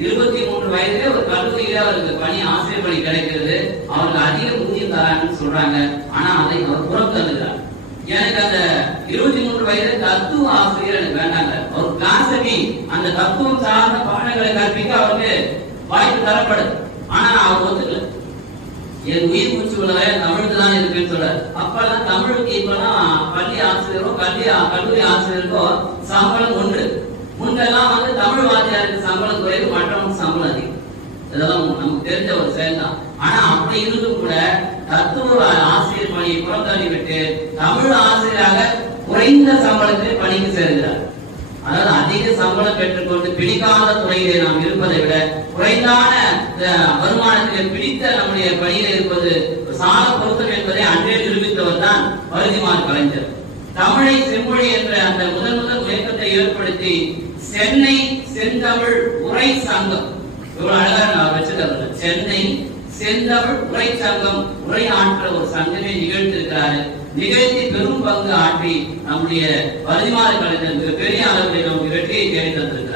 23 வயதிலே ஒரு கல்லூரியில அவருக்கு பணி, ஆசிரியர் பணி கிடைக்கிறது. அவருக்கு அதிக ஊதியம் தராங்கன்னு சொல்றாங்க. ஆனா அதை அவர் புறத்தள்ளுகிறார். எனக்கு அந்த 23 வயது தத்துவ ஆசிரியர் எனக்கு வேண்டாங்க. அவர் கிளாஸபி அந்த தத்துவம் சார்ந்த பாடங்களை கற்பிக்க அவருக்கு வாய்ப்பு தரப்படுது. ஆனா அவர் ஒத்துக்கல. என் உயிர் மூச்சு உள்ளவரை தமிழுக்கு தான் இருக்குன்னு சொல்றாரு. அப்பெல்லாம் தமிழுக்கு இப்பெல்லாம் பள்ளி ஆசிரியரோ கல்லூரி ஆசிரியருக்கோ சம்பளம் ஒன்று. முன்னெல்லாம் தமிழ் வாத்தியாருக்கு சம்பளம் குறைவு, மற்றவங்க சம்பளம் அதிகம். இதெல்லாம் நமக்கு தெரிஞ்ச ஒரு செயல் தான். ஆனா அப்படி இருந்தும் கூட தத்துவ ஆசிரியர் பணியை புறத்தள்ளி விட்டு தமிழ் ஆசிரியராக குறைந்த சம்பளத்தில் பணிக்கு சேர்கிறார். அதாவது அதிக சம்பளம் பெற்றுக்கொண்டு பிடிக்காத துறையிலே நாம் இருப்பதை விட குறைந்தான வருமானத்திலே பிடித்த நம்முடைய பணியில இருப்பது சால பொருத்தம் என்பதை அன்றே நிரூபித்தவர் தான் பரிதிமாறு கலைஞர். தமிழை செம்மொழி என்ற அந்த முதல் முயக்கத்தை ஏற்படுத்தி சென்னை செந்தமிழ் உரை சங்கம், இவ்வளவு அழகா நான் வச்சிருக்க, சென்னை செந்தமிழ் உரை சங்கம் உரை ஆற்ற ஒரு சங்கமே நிகழ்த்திருக்கிறாரு. நிகழ்த்தி பெரும் பங்கு ஆற்றி நம்முடைய பரிதிமாறு கலைஞர் பெரிய அளவில் நமக்கு வெற்றியை தேடி தந்திருக்கிறார்.